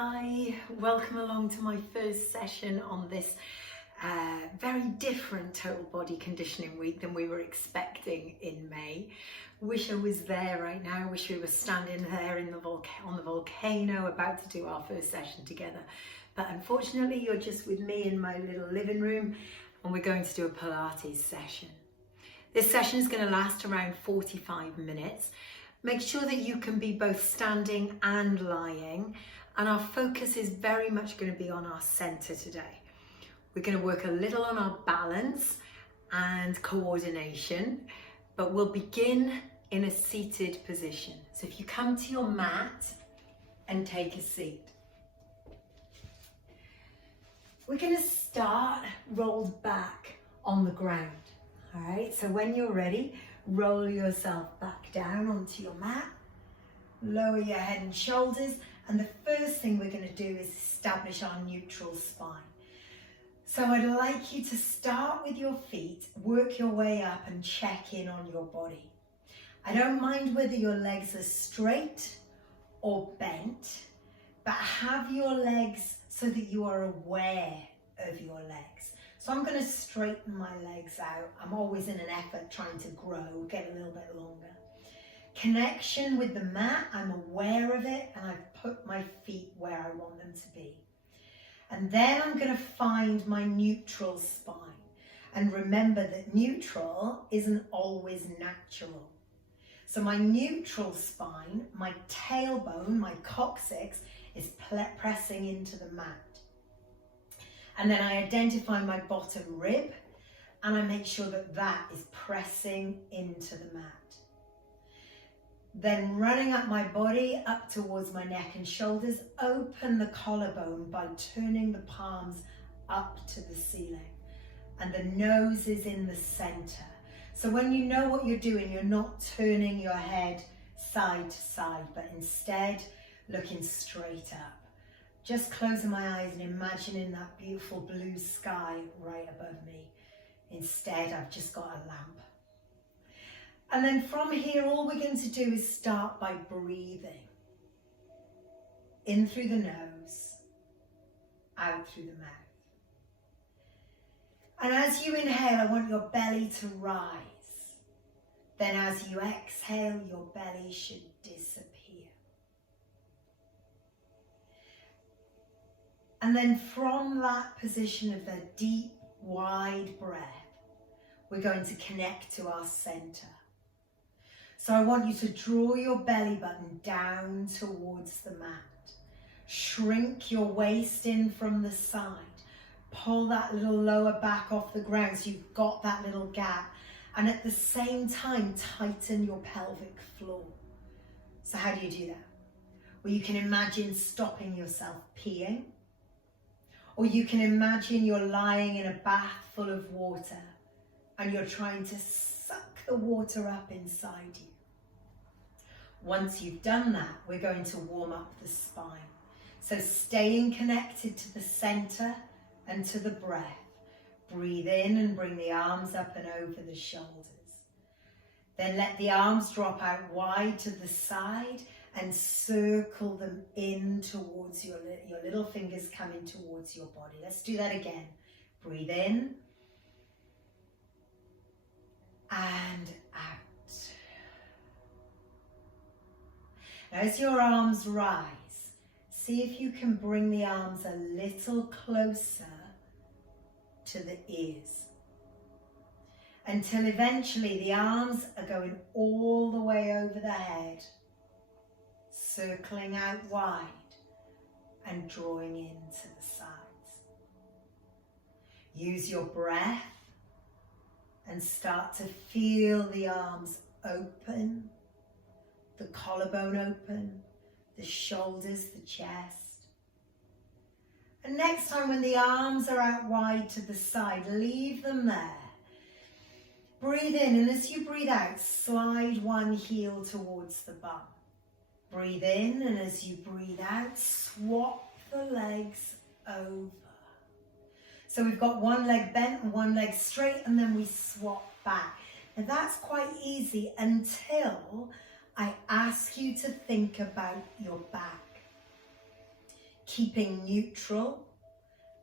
Hi, welcome along to my first session on this very different total body conditioning week than we were expecting in May. Wish I was there right now, wish we were standing there in on the volcano about to do our first session together. But unfortunately you're just with me in my little living room and we're going to do a Pilates session. This session is going to last around 45 minutes. Make sure that you can be both standing and lying. And our focus is very much going to be on our center today. We're going to work a little on our balance and coordination, but we'll begin in a seated position. So if you come to your mat and take a seat. We're going to start rolled back on the ground. All right, so when you're ready, roll yourself back down onto your mat, lower your head and shoulders. And the first thing we're going to do is establish our neutral spine. So I'd like you to start with your feet, work your way up and check in on your body. I don't mind whether your legs are straight or bent, but have your legs so that you are aware of your legs. So I'm going to straighten my legs out. I'm always in an effort trying to grow, get a little bit longer. Connection with the mat, I'm aware of it and I've put my feet where I want them to be. And then I'm going to find my neutral spine. And remember that neutral isn't always natural. So my neutral spine, my tailbone, my coccyx is pressing into the mat. And then I identify my bottom rib and I make sure that that is pressing into the mat. Then running up my body, up towards my neck and shoulders, open the collarbone by turning the palms up to the ceiling. And the nose is in the center. So when you know what you're doing, you're not turning your head side to side, but instead looking straight up. Just closing my eyes and imagining that beautiful blue sky right above me. Instead, I've just got a lamp. And then from here, all we're going to do is start by breathing. In through the nose, out through the mouth. And as you inhale, I want your belly to rise. Then as you exhale, your belly should disappear. And then from that position of the deep, wide breath, we're going to connect to our center. So I want you to draw your belly button down towards the mat. Shrink your waist in from the side. Pull that little lower back off the ground so you've got that little gap. And at the same time, tighten your pelvic floor. So how do you do that? Well, you can imagine stopping yourself peeing. Or you can imagine you're lying in a bath full of water and you're trying to suck the water up inside you. Once you've done that, we're going to warm up the spine. So staying connected to the center and to the breath. Breathe in and bring the arms up and over the shoulders. Then let the arms drop out wide to the side and circle them in towards your little fingers coming towards your body. Let's do that again. Breathe in and out. Now as your arms rise, see if you can bring the arms a little closer to the ears. Until eventually the arms are going all the way over the head, circling out wide and drawing into the sides. Use your breath and start to feel the arms open, the collarbone open, the shoulders, the chest. And next time when the arms are out wide to the side, leave them there. Breathe in, and as you breathe out, slide one heel towards the bum. Breathe in, and as you breathe out, swap the legs over. So we've got one leg bent and one leg straight, and then we swap back. Now that's quite easy until I ask you to think about your back. keeping neutral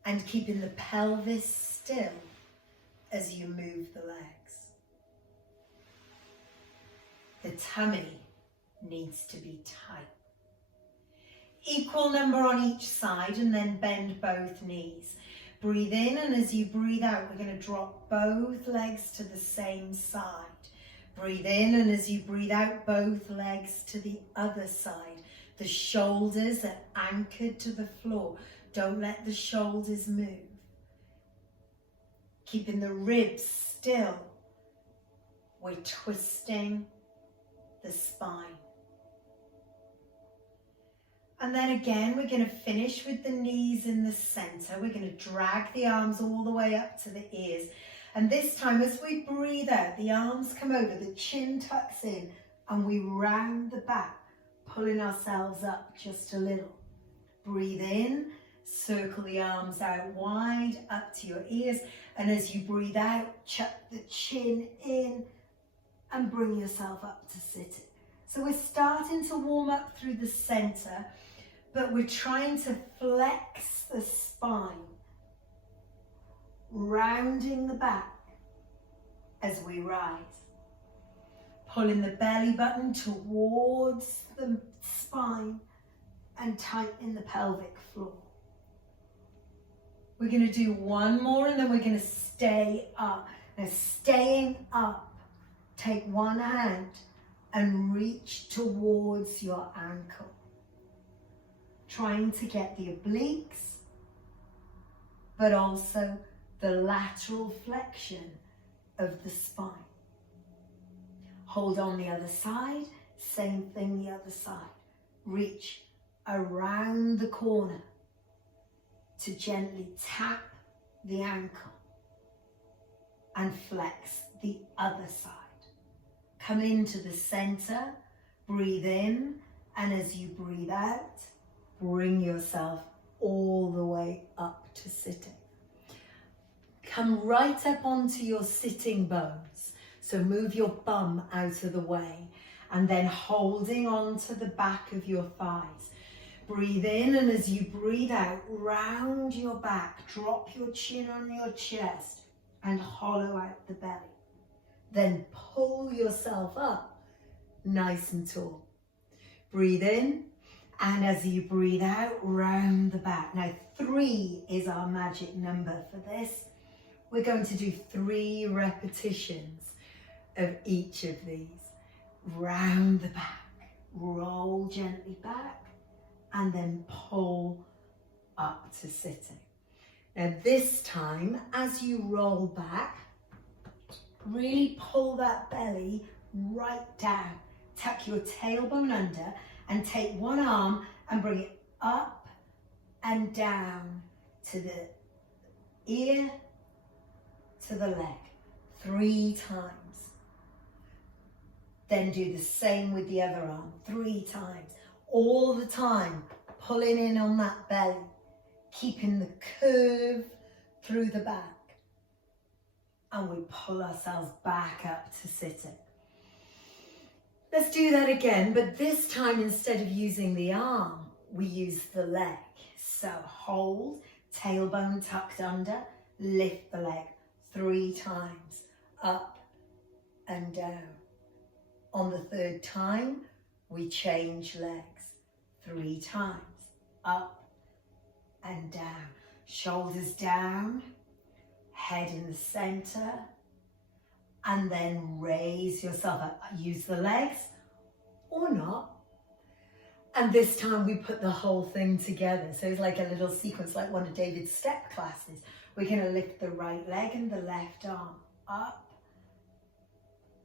and keeping the pelvis still as you move the legs. The tummy needs to be tight. Equal number on each side, and then bend both knees. Breathe in, and as you breathe out, we're going to drop both legs to the same side. Breathe in, and as you breathe out, both legs to the other side. The shoulders are anchored to the floor. Don't let the shoulders move. Keeping the ribs still. We're twisting the spine. And then again, we're going to finish with the knees in the center. We're going to drag the arms all the way up to the ears. And this time, as we breathe out, the arms come over, the chin tucks in, and we round the back, pulling ourselves up just a little. Breathe in, circle the arms out wide, up to your ears. And as you breathe out, chuck the chin in and bring yourself up to sitting. So we're starting to warm up through the center, but we're trying to flex the spine, rounding the back as we rise. Pulling the belly button towards the spine and tightening the pelvic floor. We're going to do one more, and then we're going to stay up. Now, staying up, take one hand and reach towards your ankle. Trying to get the obliques, but also the lateral flexion of the spine. Hold on the other side, same thing the other side. Reach around the corner to gently tap the ankle and flex the other side. Come into the center, breathe in, and as you breathe out, bring yourself all the way up to sitting. Come right up onto your sitting bones. So move your bum out of the way, and then holding on to the back of your thighs. Breathe in, and as you breathe out, round your back, drop your chin on your chest and hollow out the belly. Then pull yourself up nice and tall. Breathe in, and as you breathe out, round the back. Now 3 is our magic number for this. We're going to do 3 repetitions of each of these. Round the back, roll gently back, and then pull up to sitting. Now this time, as you roll back, really pull that belly right down. Tuck your tailbone under and take one arm and bring it up and down to the ear, to the leg, 3 times. Then do the same with the other arm, 3 times. All the time, pulling in on that belly, keeping the curve through the back. And we pull ourselves back up to sitting. Let's do that again, but this time instead of using the arm, we use the leg. So hold, tailbone tucked under, lift the leg 3 times, up and down. On the 3rd time, we change legs 3 times, up and down. Shoulders down, head in the center, and then raise yourself up. Use the legs or not. And this time we put the whole thing together. So it's like a little sequence, like one of David's step classes. We're going to lift the right leg and the left arm up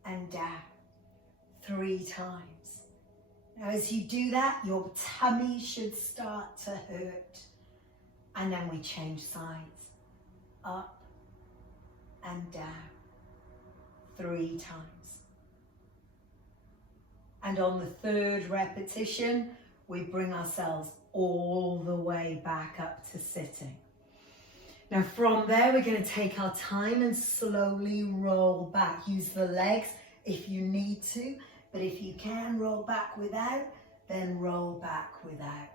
and down 3 times. Now as you do that, your tummy should start to hurt. And then we change sides, up and down 3 times. And on the 3rd repetition, we bring ourselves all the way back up to sitting. Now from there, we're going to take our time and slowly roll back. Use the legs if you need to, but if you can roll back without, then roll back without.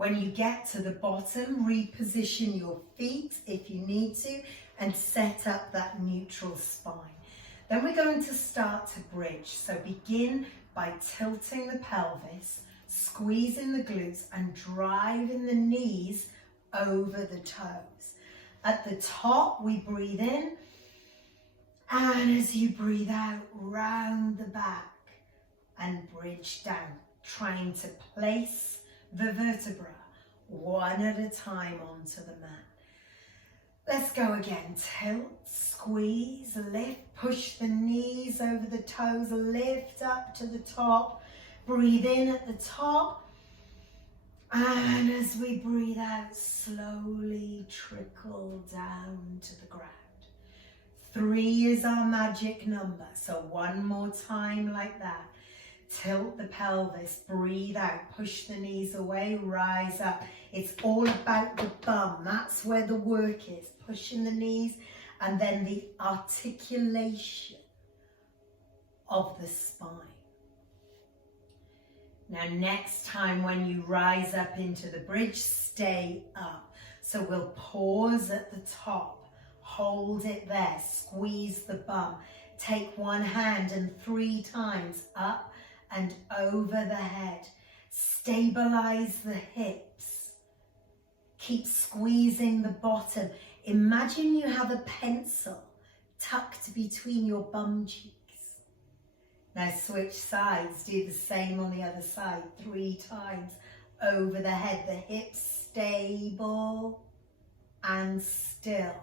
When you get to the bottom, reposition your feet if you need to and set up that neutral spine. Then we're going to start to bridge. So begin by tilting the pelvis, squeezing the glutes and driving the knees over the toes. At the top, we breathe in, and as you breathe out, round the back and bridge down, trying to place the vertebra one at a time onto the mat. Let's go again. Tilt, squeeze, lift, push the knees over the toes, lift up to the top, breathe in at the top, and as we breathe out, slowly trickle down to the ground. 3 is our magic number, so one more time like that. Tilt the pelvis, breathe out, push the knees away, rise up. It's all about the bum. That's where the work is, pushing the knees and then the articulation of the spine. Now, next time when you rise up into the bridge, stay up. So we'll pause at the top, hold it there, squeeze the bum. Take one hand and 3 times up and over the head. Stabilize the hips. Keep squeezing the bottom. Imagine you have a pencil tucked between your bum cheeks. Now switch sides, do the same on the other side, 3 times over the head. The hips stable and still.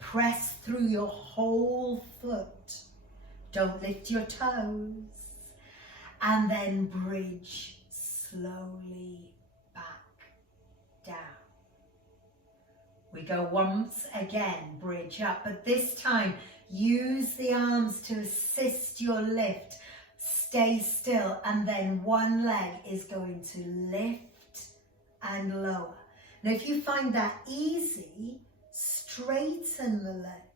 Press through your whole foot. Don't lift your toes. And then bridge slowly back down. We go once again, bridge up, but this time use the arms to assist your lift. Stay still, and then one leg is going to lift and lower. Now, if you find that easy, straighten the leg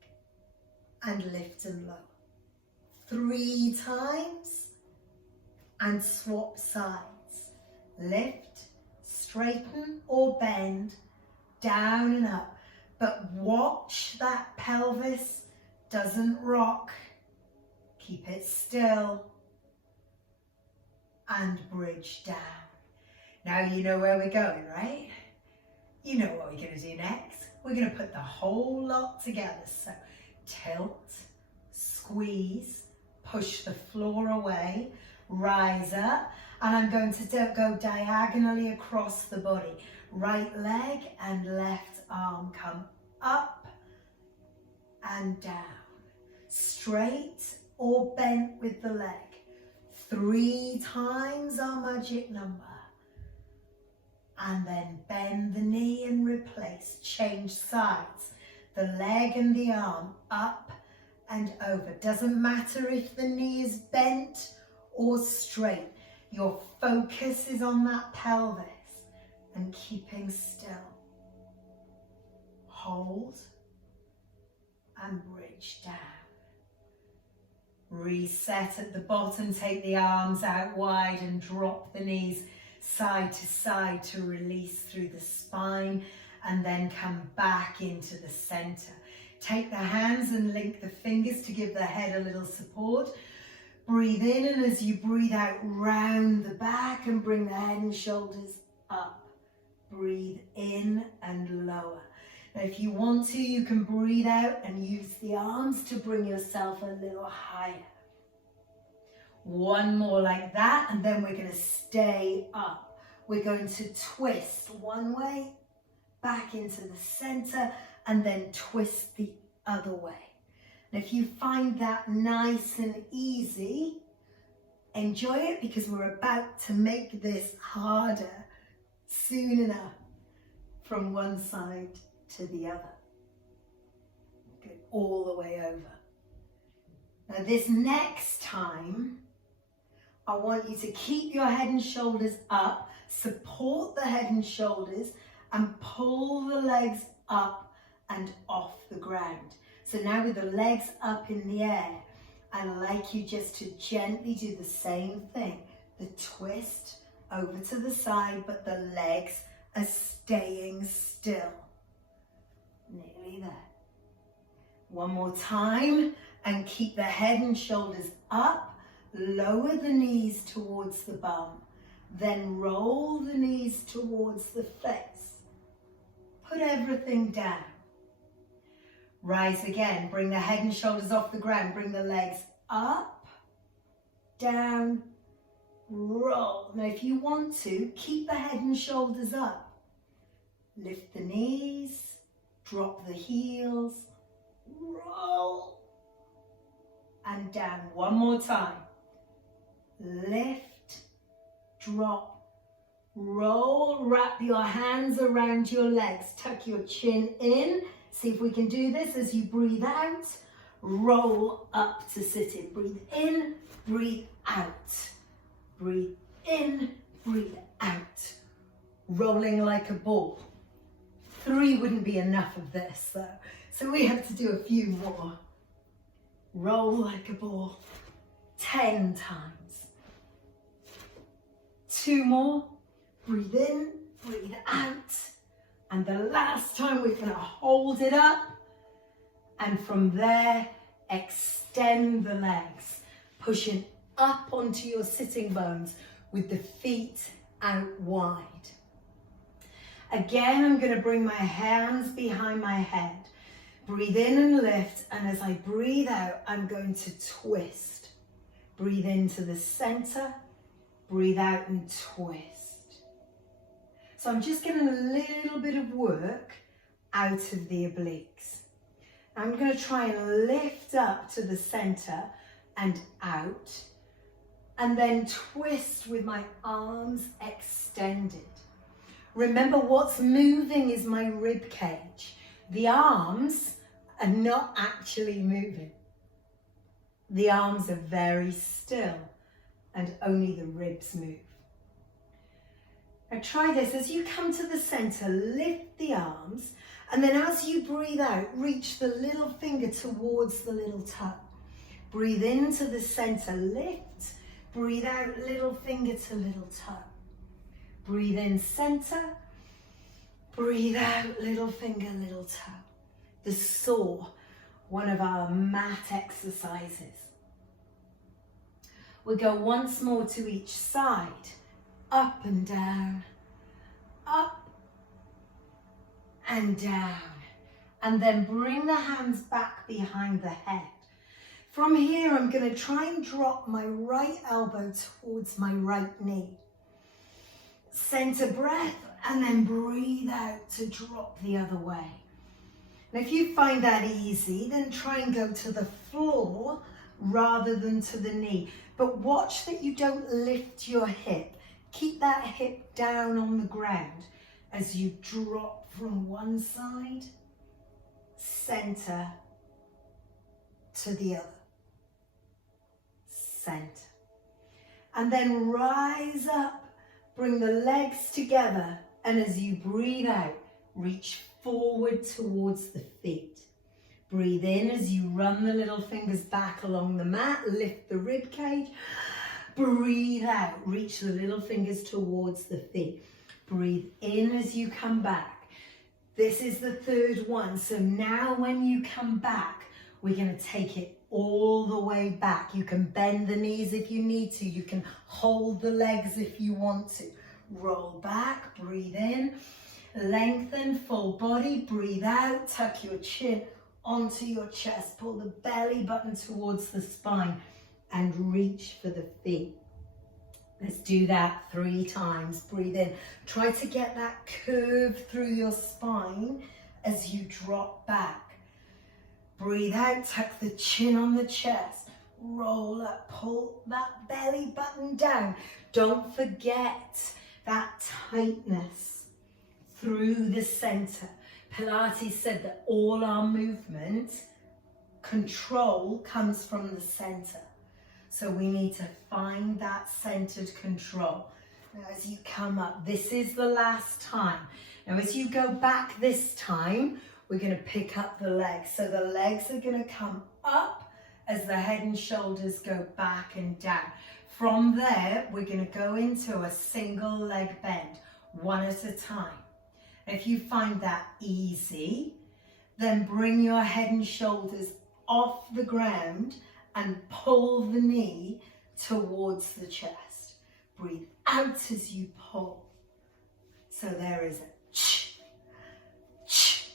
and lift and lower. 3 times and swap sides. Lift, straighten or bend, down and up. But watch that pelvis doesn't rock. Keep it still and bridge down. Now you know where we're going, right? You know what we're going to do next. We're going to put the whole lot together. So tilt, squeeze, push the floor away, rise up, and I'm going to go diagonally across the body. Right leg and left arm come up and down. Straight or bent with the leg. 3 times our magic number. And then bend the knee and replace. Change sides. The leg and the arm up and over. Doesn't matter if the knee is bent or straight. Your focus is on that pelvis and keeping still. Hold and bridge down. Reset at the bottom, take the arms out wide and drop the knees side to side to release through the spine, and then come back into the center. Take the hands and link the fingers to give the head a little support. Breathe in, and as you breathe out, round the back and bring the head and shoulders up. Breathe in and lower. Now, if you want to, you can breathe out and use the arms to bring yourself a little higher. One more like that, and then we're going to stay up. We're going to twist one way, back into the center, and then twist the other way. And if you find that nice and easy, enjoy it, because we're about to make this harder soon enough from one side to the other. Good, all the way over. Now this next time, I want you to keep your head and shoulders up, support the head and shoulders, and pull the legs up and off the ground. So now with the legs up in the air, I'd like you just to gently do the same thing. The twist over to the side, but the legs are staying still. Nearly there. One more time, and keep the head and shoulders up. Lower the knees towards the bum. Then roll the knees towards the face. Put everything down. Rise again. Bring the head and shoulders off the ground. Bring the legs up, down, roll. Now if you want to, keep the head and shoulders up. Lift the knees, drop the heels, roll, and down. One more time. Lift, drop, roll. Wrap your hands around your legs. Tuck your chin in. See if we can do this as you breathe out. Roll up to sitting. Breathe in, breathe out. Breathe in, breathe out. Rolling like a ball. 3 wouldn't be enough of this, so we have to do a few more. Roll like a ball 10 times. 2 more. Breathe in, breathe out. And the last time we're going to hold it up. And from there, extend the legs, pushing up onto your sitting bones with the feet out wide. Again, I'm going to bring my hands behind my head. Breathe in and lift, and as I breathe out, I'm going to twist. Breathe into the center, breathe out and twist. So I'm just getting a little bit of work out of the obliques. I'm going to try and lift up to the center and out, and then twist with my arms extended. Remember, what's moving is my rib cage. The arms are not actually moving. The arms are very still and only the ribs move. Now try this. As you come to the center, lift the arms, and then as you breathe out, reach the little finger towards the little toe. Breathe into the center, lift. Breathe out, little finger to little toe. Breathe in, center. Breathe out, little finger, little toe. The saw, one of our mat exercises. We'll go once more to each side. Up and down, up and down. And then bring the hands back behind the head. From here, I'm going to try and drop my right elbow towards my right knee. Center breath, and then breathe out to drop the other way. Now, if you find that easy, then try and go to the floor rather than to the knee. But watch that you don't lift your hip. Keep that hip down on the ground as you drop from one side, center, to the other. Center. And then rise up, bring the legs together, and as you breathe out, reach forward towards the feet. Breathe in as you run the little fingers back along the mat, lift the rib cage. Breathe out, reach the little fingers towards the feet. Breathe in as you come back. This is the third one. So now when you come back, we're going to take it all the way back. You can bend the knees if you need to. You can hold the legs if you want to. Roll back, breathe in, lengthen full body, breathe out, tuck your chin onto your chest, pull the belly button towards the spine and reach for the feet. Let's do that 3 times. Breathe in. Try to get that curve through your spine as you drop back. Breathe out, tuck the chin on the chest. Roll up, pull that belly button down. Don't forget that tightness through the center. Pilates said that all our movement control comes from the center. So we need to find that centered control. Now as you come up, this is the last time. Now as you go back this time, we're going to pick up the legs. So the legs are going to come up as the head and shoulders go back and down. From there, we're going to go into a single leg bend, one at a time. If you find that easy, then bring your head and shoulders off the ground and pull the knee towards the chest. Breathe out as you pull. So there is a ch, ch,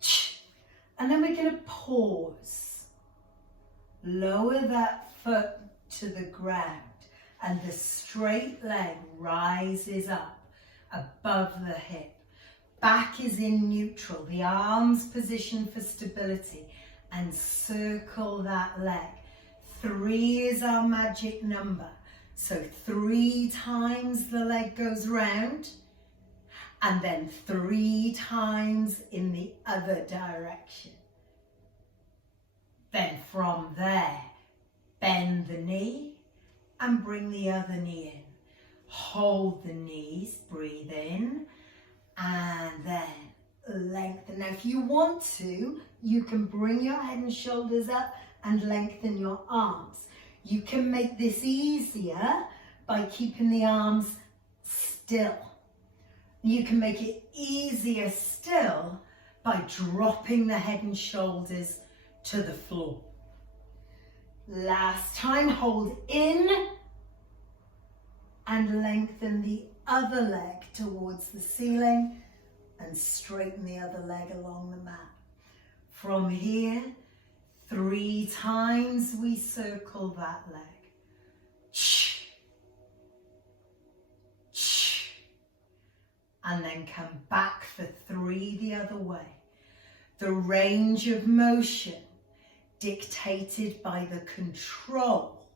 ch. And then we're going to pause. Lower that foot to the ground and the straight leg rises up above the hip. Back is in neutral, the arms position for stability, and circle that leg. 3 is our magic number. So 3 times the leg goes round, and then 3 times in the other direction. Then from there, bend the knee and bring the other knee in. Hold the knees, breathe in, and then lengthen. Now, if you want to, you can bring your head and shoulders up and lengthen your arms. You can make this easier by keeping the arms still. You can make it easier still by dropping the head and shoulders to the floor. Last time, hold in and lengthen the other leg towards the ceiling and straighten the other leg along the mat. From here, 3 times we circle that leg. Ch, ch, and then come back for 3 the other way. The range of motion dictated by the control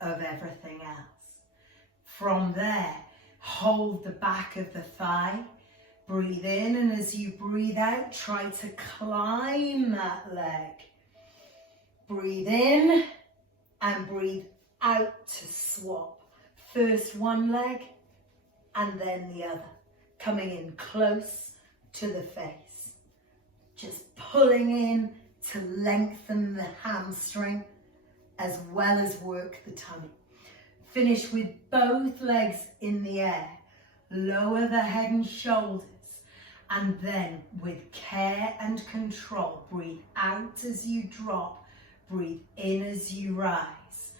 of everything else. From there, hold the back of the thigh, breathe in, and as you breathe out, try to climb that leg. Breathe in and breathe out to swap. First one leg and then the other, coming in close to the face. Just pulling in to lengthen the hamstring as well as work the tummy. Finish with both legs in the air. Lower the head and shoulders. And then with care and control, breathe out as you drop. Breathe in as you rise.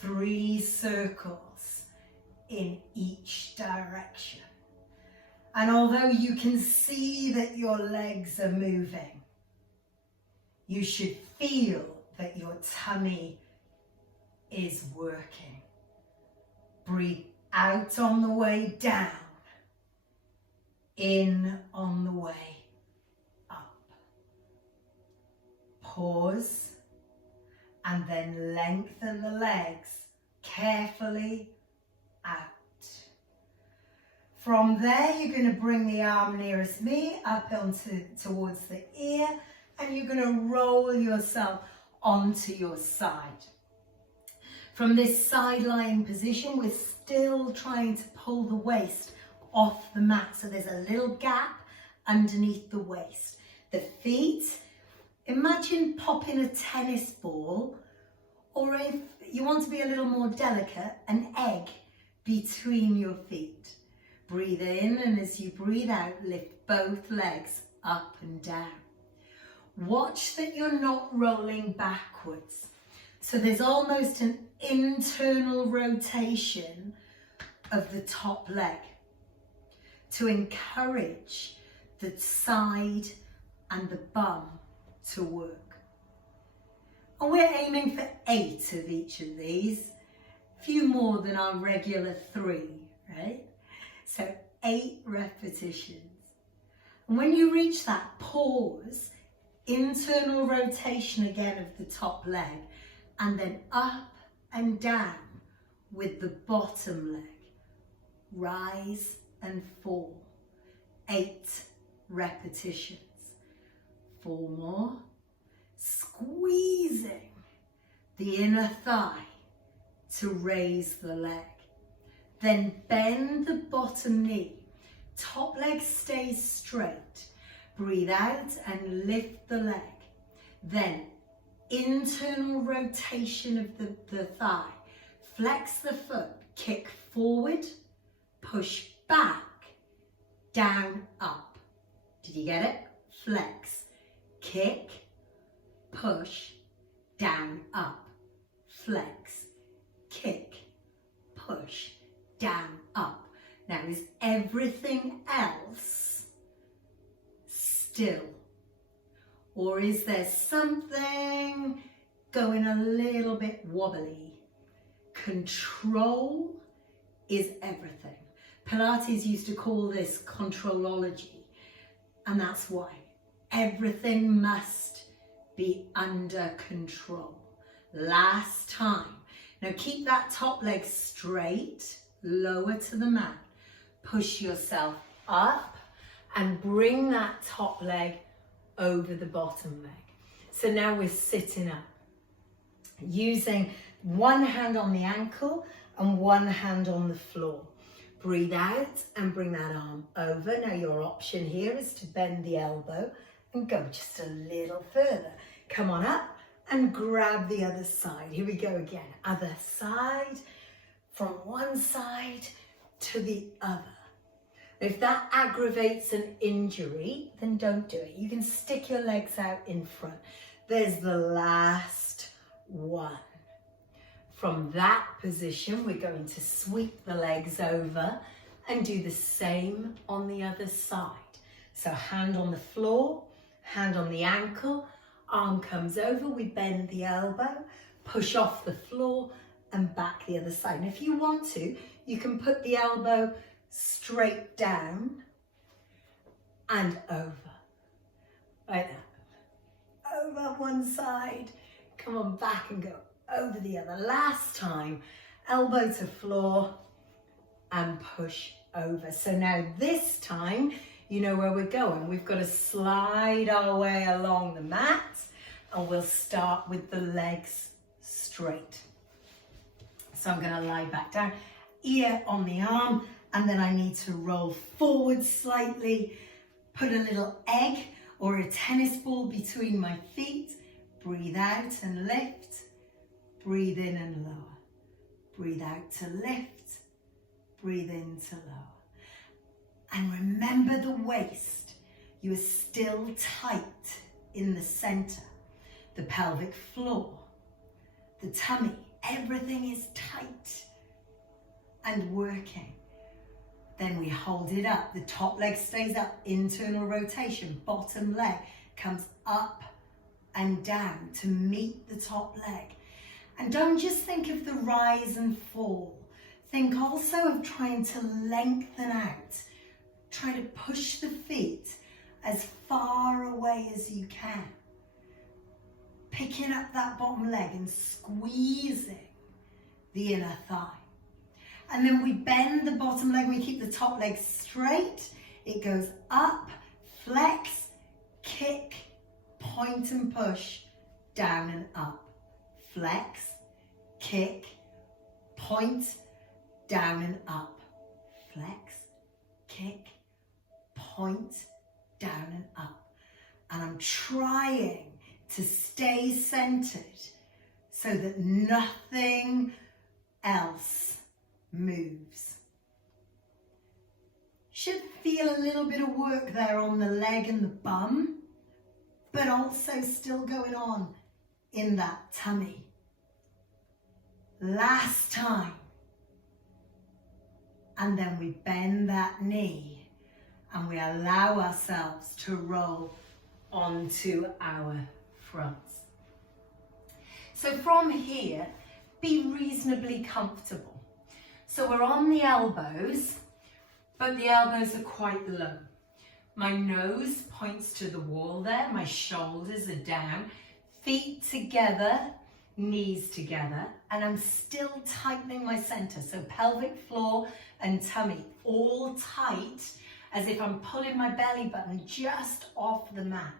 3 circles in each direction. And although you can see that your legs are moving, you should feel that your tummy is working. Breathe out on the way down, in on the way up. Pause and then lengthen the legs carefully out. From there, you're going to bring the arm nearest me up towards the ear, and you're going to roll yourself onto your side. From this side lying position, we're still trying to pull the waist off the mat. So there's a little gap underneath the waist. The feet, imagine popping a tennis ball, or if you want to be a little more delicate, an egg between your feet. Breathe in, and as you breathe out, lift both legs up and down. Watch that you're not rolling backwards. So there's almost an internal rotation of the top leg to encourage the side and the bum to work. And we're aiming for 8 of each of these, a few more than our regular 3, right? So 8 repetitions. And when you reach that pause, internal rotation again of the top leg, and then up and down with the bottom leg. Rise and fall. 8 repetitions. 4 more. Squeezing the inner thigh to raise the leg. Then bend the bottom knee. Top leg stays straight. Breathe out and lift the leg. Then internal rotation of the thigh Flex the foot, kick forward, push back, down, up. Did you get it? Flex, kick, push, down, up. Flex, kick, push, down, up. Now, is everything else still? Or is there something going a little bit wobbly? Control is everything. Pilates used to call this controlology, and that's why. Everything must be under control. Last time. Now keep that top leg straight, lower to the mat. Push yourself up and bring that top leg over the bottom leg. So now we're sitting up, using one hand on the ankle and one hand on the floor. Breathe out and bring that arm over. Now your option here is to bend the elbow and go just a little further. Come on up and grab the other side. Here we go again. Other side, from one side to the other. If that aggravates an injury, then don't do it. You can stick your legs out in front. There's the last one. From that position, we're going to sweep the legs over and do the same on the other side. So hand on the floor, hand on the ankle, arm comes over, we bend the elbow, push off the floor and back the other side. And if you want to, you can put the elbow straight down and over, like that. Over one side, come on back and go over the other. Last time, elbow to floor and push over. So now this time, you know where we're going. We've got to slide our way along the mat and we'll start with the legs straight. So I'm going to lie back down, ear on the arm, and then I need to roll forward slightly, put a little egg or a tennis ball between my feet, breathe out and lift, breathe in and lower, breathe out to lift, breathe in to lower. And remember the waist, you are still tight in the center, the pelvic floor, the tummy, everything is tight and working. Then we hold it up, the top leg stays up, internal rotation, bottom leg comes up and down to meet the top leg. And don't just think of the rise and fall, think also of trying to lengthen out. Try to push the feet as far away as you can. Picking up that bottom leg and squeezing the inner thigh. And then we bend the bottom leg, we keep the top leg straight. It goes up, flex, kick, point and push, down and up. Flex, kick, point, down and up. Flex, kick, point, down and up. And I'm trying to stay centered so that nothing else moves. Should feel a little bit of work there on the leg and the bum, but also still going on in that tummy. Last time. And then we bend that knee and we allow ourselves to roll onto our fronts. So from here, be reasonably comfortable. So we're on the elbows, but the elbows are quite low. My nose points to the wall there, my shoulders are down, feet together, knees together, and I'm still tightening my center. So pelvic floor and tummy all tight, as if I'm pulling my belly button just off the mat.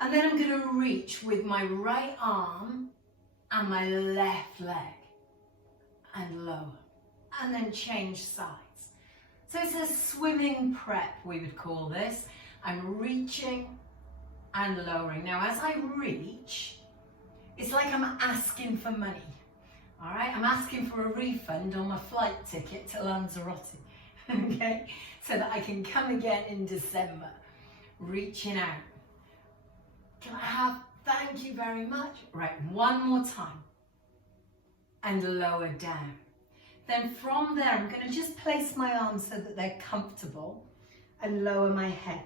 And then I'm going to reach with my right arm and my left leg and lower, and then change sides. So it's a swimming prep, we would call this. I'm reaching and lowering. Now as I reach, it's like I'm asking for money. All right, I'm asking for a refund on my flight ticket to Lanzarote, okay? So that I can come again in December, reaching out. Can I have, thank you very much. Right, one more time. And lower down. Then from there, I'm going to just place my arms so that they're comfortable and lower my head.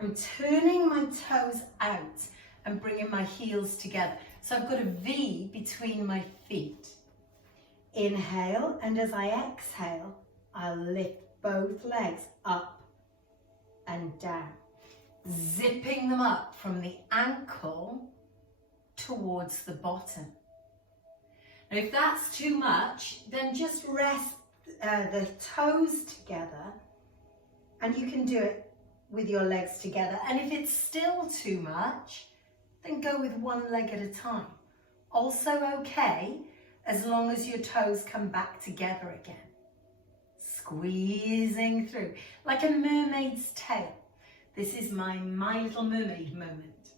I'm turning my toes out and bringing my heels together. So I've got a V between my feet. Inhale, and as I exhale, I'll lift both legs up and down, zipping them up from the ankle towards the bottom. Now, if that's too much, then just rest the toes together, and you can do it with your legs together. And if it's still too much, then go with one leg at a time. Also okay, as long as your toes come back together again. Squeezing through, like a mermaid's tail. This is my Little Mermaid moment.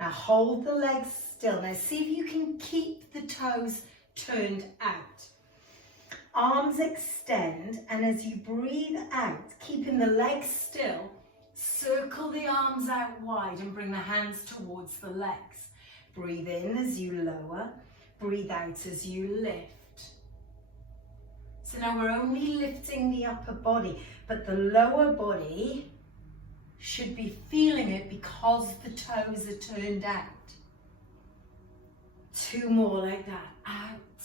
Now hold the legs still. Now see if you can keep the toes turned out. Arms extend, and as you breathe out, keeping the legs still, circle the arms out wide and bring the hands towards the legs. Breathe in as you lower, breathe out as you lift. So now we're only lifting the upper body, but the lower body should be feeling it because the toes are turned out. Two more like that, out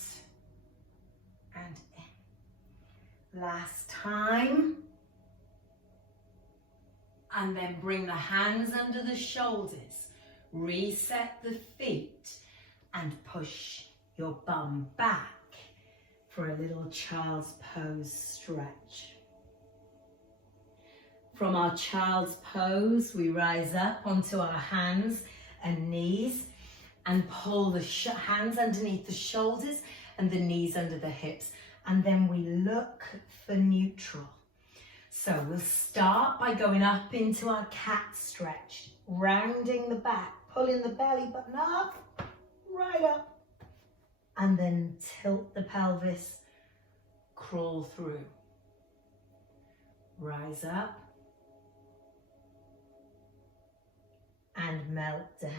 and in. Last time. And then bring the hands under the shoulders, reset the feet, and push your bum back for a little child's pose stretch. From our child's pose, we rise up onto our hands and knees and pull the hands underneath the shoulders and the knees under the hips. And then we look for neutral. So we'll start by going up into our cat stretch, rounding the back, pulling the belly button up, right up, and then tilt the pelvis, crawl through. Rise up and melt down.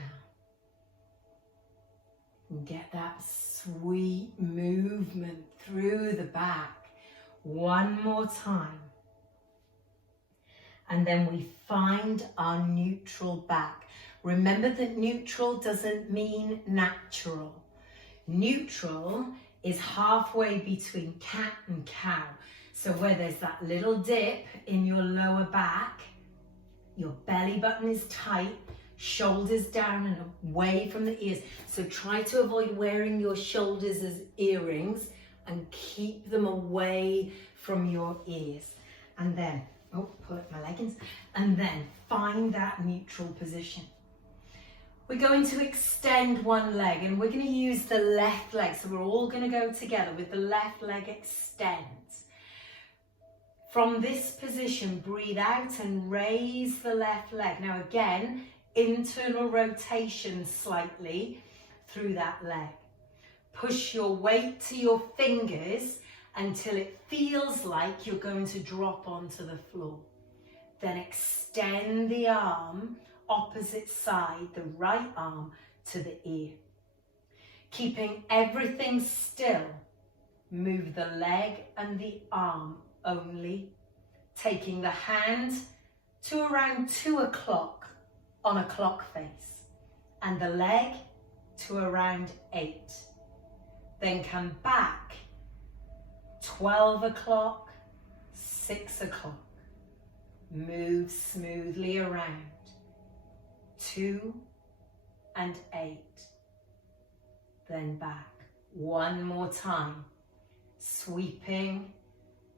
And get that sweet movement through the back. One more time. And then we find our neutral back. Remember that neutral doesn't mean natural. Neutral is halfway between cat and cow. So where there's that little dip in your lower back, your belly button is tight, shoulders down and away from the ears. So try to avoid wearing your shoulders as earrings and keep them away from your ears. And then pull up my leggings, and then find that neutral position. We're going to extend one leg, and we're going to use the left leg. So we're all going to go together with the left leg extends. From this position, breathe out and raise the left leg. Now again, internal rotation slightly through that leg. Push your weight to your fingers until it feels like you're going to drop onto the floor. Then extend the arm, opposite side, the right arm to the ear. Keeping everything still, move the leg and the arm only, taking the hand to around 2 o'clock on a clock face, and the leg to around 8. Then come back 12 o'clock, 6 o'clock. Move smoothly around. 2 and 8. Then back. One more time. Sweeping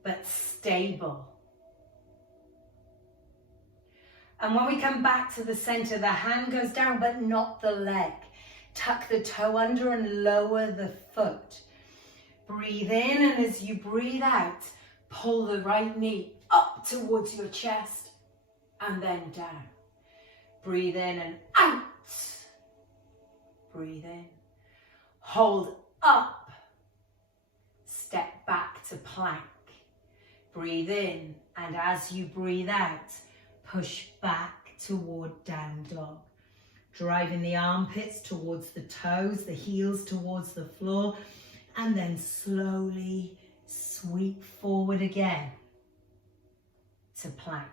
but stable. And when we come back to the center, the hand goes down but not the leg. Tuck the toe under and lower the foot. Breathe in, and as you breathe out, pull the right knee up towards your chest and then down. Breathe in and out. Breathe in. Hold up. Step back to plank. Breathe in, and as you breathe out, push back toward down dog. Driving the armpits towards the toes, the heels towards the floor, and then slowly sweep forward again to plank.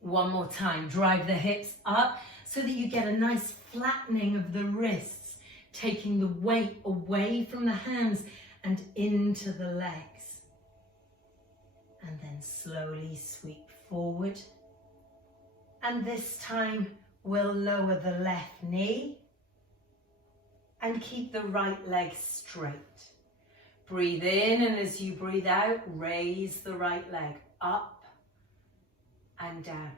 One more time, drive the hips up so that you get a nice flattening of the wrists, taking the weight away from the hands and into the legs. And then slowly sweep forward. And this time we'll lower the left knee and keep the right leg straight. Breathe in, and as you breathe out, raise the right leg up and down.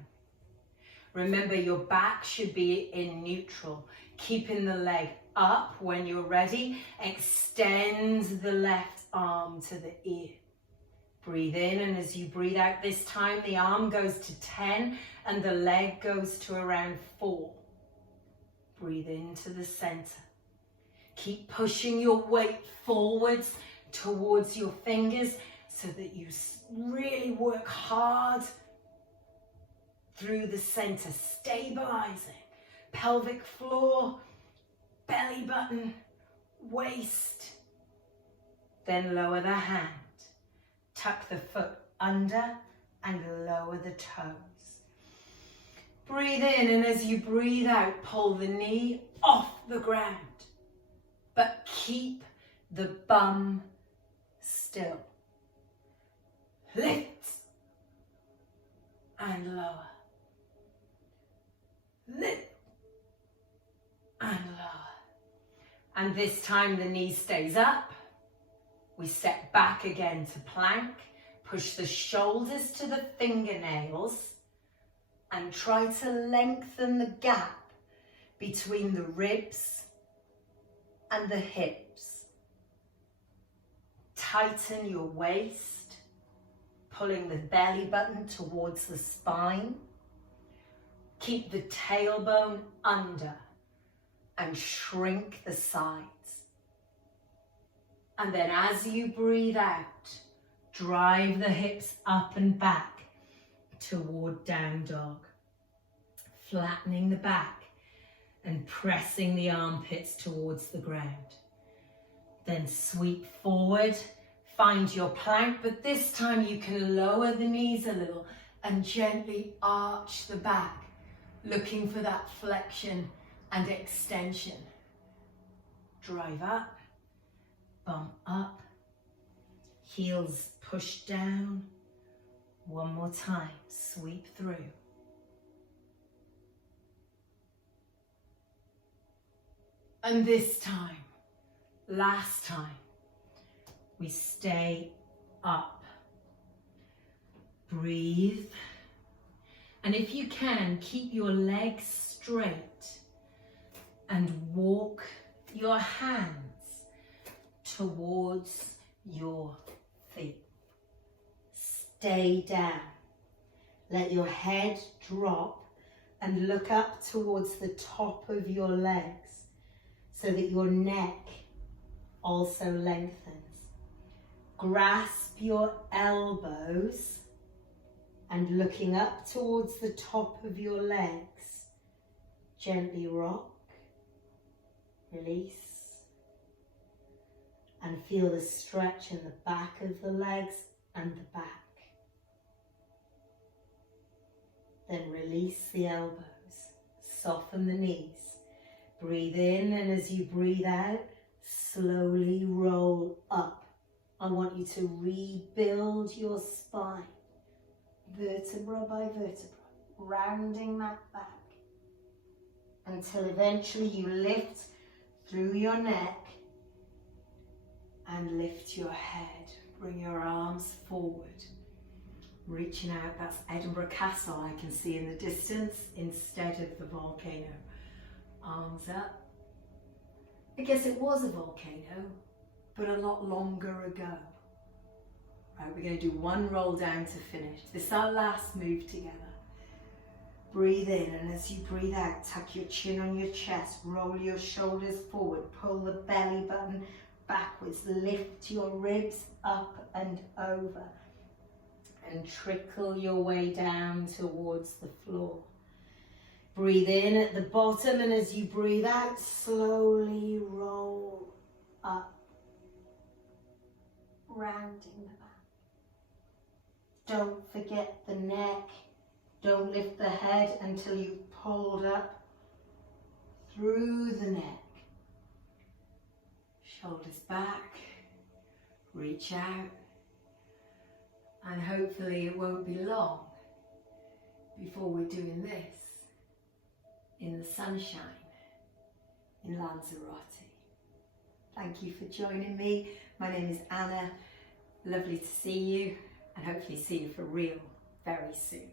Remember, your back should be in neutral, keeping the leg up. When you're ready, extend the left arm to the ear. Breathe in, and as you breathe out this time, the arm goes to 10 and the leg goes to around 4. Breathe into the center. Keep pushing your weight forwards towards your fingers so that you really work hard through the center, stabilizing pelvic floor, belly button, waist. Then lower the hand. Tuck the foot under and lower the toes. Breathe in, and as you breathe out, pull the knee off the ground, but keep the bum still. Lift and lower. Lift and lower. And this time the knee stays up. We step back again to plank. Push the shoulders to the fingernails and try to lengthen the gap between the ribs and the hips. Tighten your waist, pulling the belly button towards the spine. Keep the tailbone under and shrink the sides. And then as you breathe out, drive the hips up and back toward down dog. Flattening the back and pressing the armpits towards the ground. Then sweep forward, find your plank, but this time you can lower the knees a little and gently arch the back, looking for that flexion and extension. Drive up. Bum up, heels push down. One more time, sweep through. And this time, last time, we stay up. Breathe. And if you can, keep your legs straight and walk your hands towards your feet. Stay down. Let your head drop and look up towards the top of your legs so that your neck also lengthens. Grasp your elbows and looking up towards the top of your legs, gently rock, release. And feel the stretch in the back of the legs and the back. Then release the elbows, soften the knees. Breathe in, and as you breathe out, slowly roll up. I want you to rebuild your spine, vertebra by vertebra, rounding that back until eventually you lift through your neck and lift your head. Bring your arms forward. Reaching out, that's Edinburgh Castle I can see in the distance instead of the volcano. Arms up. I guess it was a volcano, but a lot longer ago. Right, we're going to do one roll down to finish. This is our last move together. Breathe in, and as you breathe out, tuck your chin on your chest, roll your shoulders forward, pull the belly button backwards, lift your ribs up and over, and trickle your way down towards the floor. Breathe in at the bottom, and as you breathe out, slowly roll up, rounding the back. Don't forget the neck. Don't lift the head until you've pulled up through the neck. Shoulders back, reach out, and hopefully it won't be long before we're doing this in the sunshine in Lanzarote. Thank you for joining me. My name is Anna. Lovely to see you, and hopefully see you for real very soon.